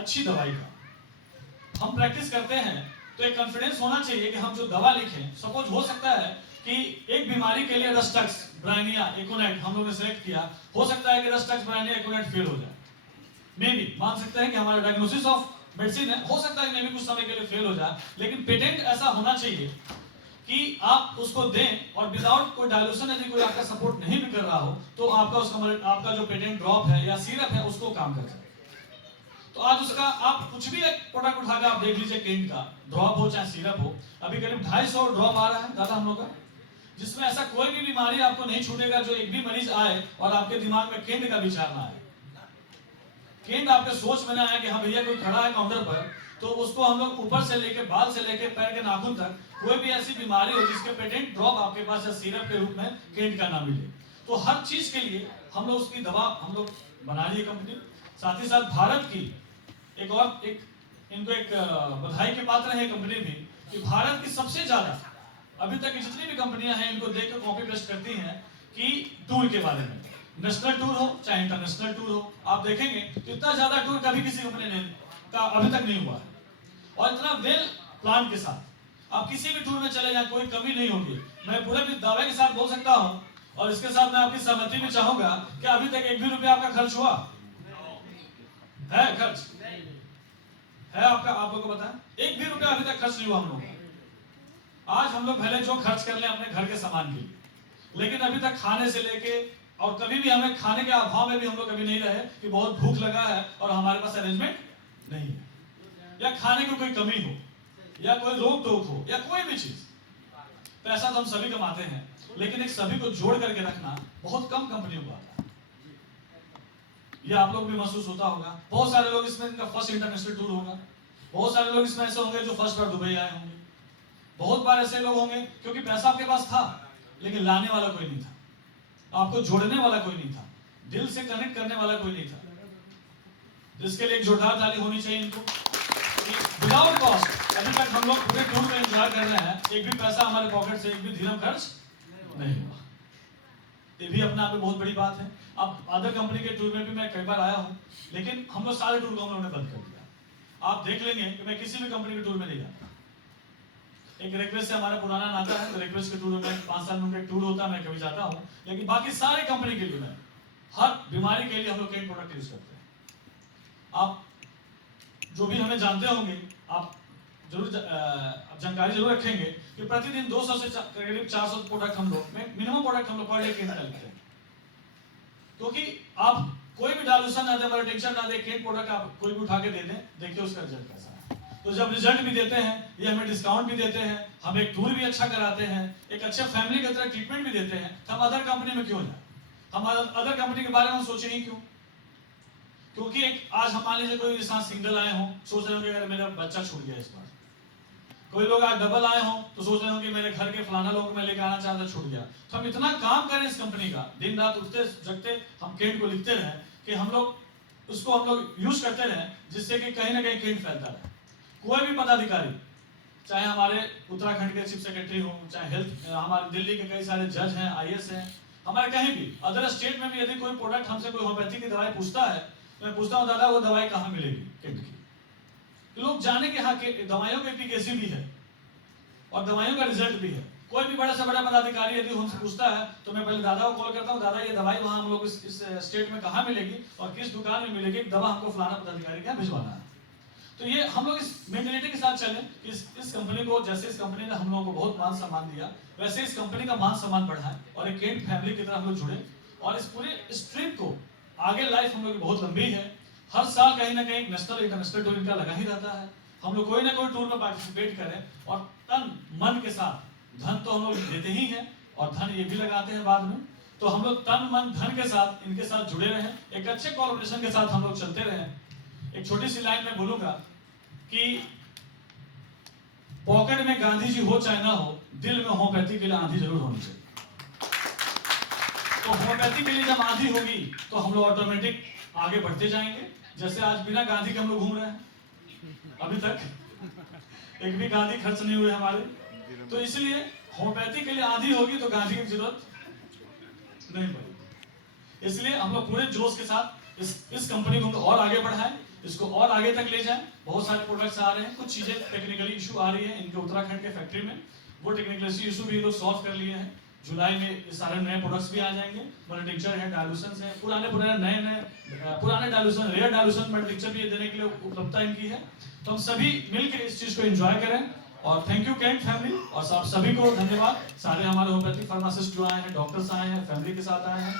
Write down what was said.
अच्छी दवाई का हम प्रैक्टिस करते हैं तो एक कॉन्फिडेंस होना चाहिए कि हम जो दवा लिखें, सपोज हो सकता है कि एक बीमारी के लिए रस्टक्स, ब्रायनिया, एकोनेट हम लोग ने सेलेक्ट किया, हो सकता है कि रस्टक्स, ब्रायनिया, एकोनेट फेल हो जाए, मे बी मान सकते हैं कि हमारा डायग्नोसिस ऑफ मेडिसिन है, हो सकता है मे भी कुछ समय के लिए फेल हो जाए, लेकिन पेटेंट ऐसा होना चाहिए कि आप उसको दें और विदाउट कोई डायल्यूशन यदि कोई आपका सपोर्ट नहीं भी कर रहा हो तो आपका जो पेटेंट ड्रॉप है या सिरप है उसको काम कर सके। तो आज उसका आप कुछ भी एक प्रोडक्ट उठाकर आप देख लीजिए, केंट का ड्रॉप हो चाहे सिरप हो, अभी करीब 250 ड्रॉप आ रहा है दादा हम लोग का, जिसमें ऐसा कोई भी बीमारी आपको नहीं छूटेगा जो एक भी मरीज आए और आपके दिमाग में केंट का विचार ना आए, केंट आपके सोच में ना आए कि हाँ भैया कोई खड़ा है काउंटर पर, तो उसको हम लोग ऊपर से लेके बाल से लेके पैर के नाखून तक कोई भी ऐसी बीमारी हो जिसके पेटेंट ड्रॉप आपके पास या सिरप के रूप में केंट का नाम मिले, तो हर चीज के लिए हम लोग उसकी दवा हम लोग बना लिए कंपनी। साथ ही साथ भारत की इनको एक बधाई के पात्र है कंपनी भी कि भारत की सबसे ज्यादा अभी तक की जितनी भी कंपनियां हैं इनको देखकर कॉपी पेस्ट करती हैं कि टूर के बारे में, नेशनल टूर हो चाहे इंटरनेशनल टूर हो, आप देखेंगे कि इतना ज्यादा टूर कभी किसी कंपनी ने का अभी तक नहीं हुआ है, और इतना वेल प्लान के साथ आप किसी भी टूर में चले जाएं कोई कमी नहीं होगी। मैं पूरे भी दावे के साथ बोल सकता हूं, और इसके साथ मैं आपकी सहमति भी चाहूंगा कि अभी तक एक भी रुपया आपका खर्च हुआ है? खर्च है आपका? आप लोगों को बताएं, एक भी रुपया अभी तक खर्च नहीं हुआ हम लोग। आज हम लोग भले जो खर्च कर ले अपने घर के सामान के लिए, लेकिन अभी तक खाने से लेके, और कभी भी हमें खाने के अभाव में भी हम लोग कभी नहीं रहे कि बहुत भूख लगा है और हमारे पास अरेंजमेंट नहीं है, या खाने की कोई कमी हो, या कोई रोक टोक हो, या कोई भी चीज। पैसा तो हम सभी कमाते हैं, लेकिन एक सभी को जोड़ करके रखना बहुत कम कंपनियों को आता है। ये आप लोग भी महसूस होता होगा। बहुत सारे लोग इसमें इनका फर्स्ट इंटरनेशनल टूर होगा, बहुत सारे लोग इसमें ऐसे होंगे जो फर्स्ट बार दुबई आए होंगे, बहुत बार ऐसे लोग होंगे क्योंकि पैसा आपके पास था लेकिन लाने वाला कोई नहीं था, आपको जोड़ने वाला कोई नहीं था, दिल से कनेक्ट करने वाला कोई नहीं था। जिसके लिए एक जोरदार ताली होनी चाहिए इनको। विदाउट कॉस्ट अभी तक हम लोग पूरे टूर में इंतजार कर रहे हैं, एक भी पैसा हमारे पॉकेट से एक भी धीरम खर्च नहीं हुआ। ये भी अपने आप में बहुत बड़ी बात है। अब अदर कंपनी के टूर में भी मैं कई बार आया हूँ, लेकिन हम लोग सारे टूर को हम लोगों ने बंद कर दिया। आप देख लेंगे कि मैं किसी भी कंपनी के टूर में नहीं जाता। एक रिक्वेस्ट से हमारा पुराना नाता है, तो रिक्वेस्ट के टूर में 5 साल में उनका टूर होता है, मैं कभी जाता हूँ, लेकिन बाकी सारे कंपनी के लिए मैं हर बीमारी के लिए हम लोग केंट प्रोडक्ट यूज करते हैं। आप जो भी हमें जानते होंगे, आप जरूर जानकारी जरूर रखेंगे कि प्रतिदिन 200 से करीब 400 प्रोडक्ट हम लोग मिनिमम प्रोडक्ट हम लोग पर डे केंट का लिखते हैं, क्योंकि आप कोई भी डालूसन ना दे, टेंशन ना दे, केंट प्रोडक्ट आप कोई भी उठा के दे दें, देखिए उसका रिजल्ट कैसा है। तो जब रिजल्ट भी देते हैं, ये हमें डिस्काउंट भी देते हैं, हम एक टूर भी अच्छा कराते हैं, एक अच्छे फैमिली की तरह ट्रीटमेंट भी देते हैं, तो हम अदर कंपनी में क्यों जाए? हम अदर कंपनी के बारे में सोचेंगे क्यों? क्योंकि एक आज हम मान लीजिए कोई इंसान सिंगल आए हो, सोच रहे होंगे अगर मेरा बच्चा छूट गया इस बार, कोई लोग आज डबल आए हो तो सोच रहे हो कि मेरे घर के फलाना लोग मैं लेकर आना चाहता छूट गया। तो हम इतना काम करें इस कंपनी का, दिन रात उठते जगते हम केंट को लिखते रहे कि हम लोग उसको हम लोग यूज करते रहे, जिससे कि कहीं ना कहीं केंट फैलता रहे। कोई भी पदाधिकारी, चाहे हमारे उत्तराखंड के चीफ सेक्रेटरी हो, चाहे हेल्थ, हमारे दिल्ली के कई सारे जज हैं, IAS हैं, हमारे कहीं भी अदर स्टेट में भी यदि कोई प्रोडक्ट हमसे कोई होम्योपैथी की दवाई पूछता है, मैं पूछता हूँ दादा वो दवाई कहाँ मिलेगी केंट की, तो लोग जाने के हाँ के दवाइयों की एप्लीकेसी भी है और दवाइयों का रिजल्ट भी है। कोई भी बड़ा से बड़ा पदाधिकारी यदि हमसे पूछता है तो मैं पहले दादा को कॉल करता हूँ, दादा ये दवाई वहाँ हम लोग इस स्टेट में कहाँ मिलेगी और किस दुकान में मिलेगी, दवा हमको फलाना पदाधिकारी क्या भिजवाना है। तो ये हम लोग इस मेंटेलिटी के साथ चलें कि इस कंपनी को, जैसे इस कंपनी ने हम लोगों को बहुत मान सम्मान दिया, वैसे इस कंपनी का मान सम्मान बढ़ाएं और एक केंट फैमिली की तरह हम लोग जुड़े, और इस पूरे स्ट्रीम को आगे लाइफ हम लोग की बहुत लंबी है। हर साल कहीं ना कहीं नेशनल इंटरनेशनल टूर इनका लगा ही रहता है, हम लोग कोई ना कोई टूर में पार्टिसिपेट करें और तन मन के साथ, धन तो हम लोग देते ही हैं और धन ये भी लगाते हैं बाद में, तो हम लोग तन मन धन के साथ इनके साथ जुड़े रहें, एक अच्छे कोलैबोरेशन के साथ हम लोग चलते रहें। एक छोटी सी लाइन में बोलूंगा कि पॉकेट में गांधी जी हो चाहे ना हो, दिल में होम्योपैथी के लिए आंधी जरूर होनी चाहिए। तो होम्योपैथी के लिए जब आंधी होगी तो हम लोग ऑटोमेटिक आगे बढ़ते जाएंगे। जैसे आज बिना गांधी के हम लोग घूम रहे हैं, अभी तक एक भी गांधी खर्च नहीं हुए हमारे, तो इसलिए होम्योपैथी के लिए आंधी होगी तो गांधी की जरूरत नहीं पड़ेगी। इसलिए हम लोग पूरे जोश के साथ इस कंपनी को और आगे बढ़ाएं इसको और आगे तक ले जाएं। बहुत सारे प्रोडक्ट्स आ रहे हैं, कुछ चीजें टेक्निकली इशू आ रही है इनके उत्तराखंड के फैक्ट्री में, वो टेक्निकल इशू भी लोग सॉल्व कर लिए हैं। जुलाई में ये सारे नए प्रोडक्ट्स भी आ जाएंगे, मल्टीक्चर है, डायलूशन है, पुराने नए डायलूशन, रेयर डायलूशन मल्टीक्चर भी देने के लिए उपलब्धता इनकी है। तो हम सभी मिलकर इस चीज को एंजॉय करें। और थैंक यू कैंट फैमिली, और आप सभी को धन्यवाद। सारे हमारे होम्योपैथिक फार्मासिस्ट जो आए हैं, डॉक्टर्स आए हैं, फैमिली के साथ आए हैं।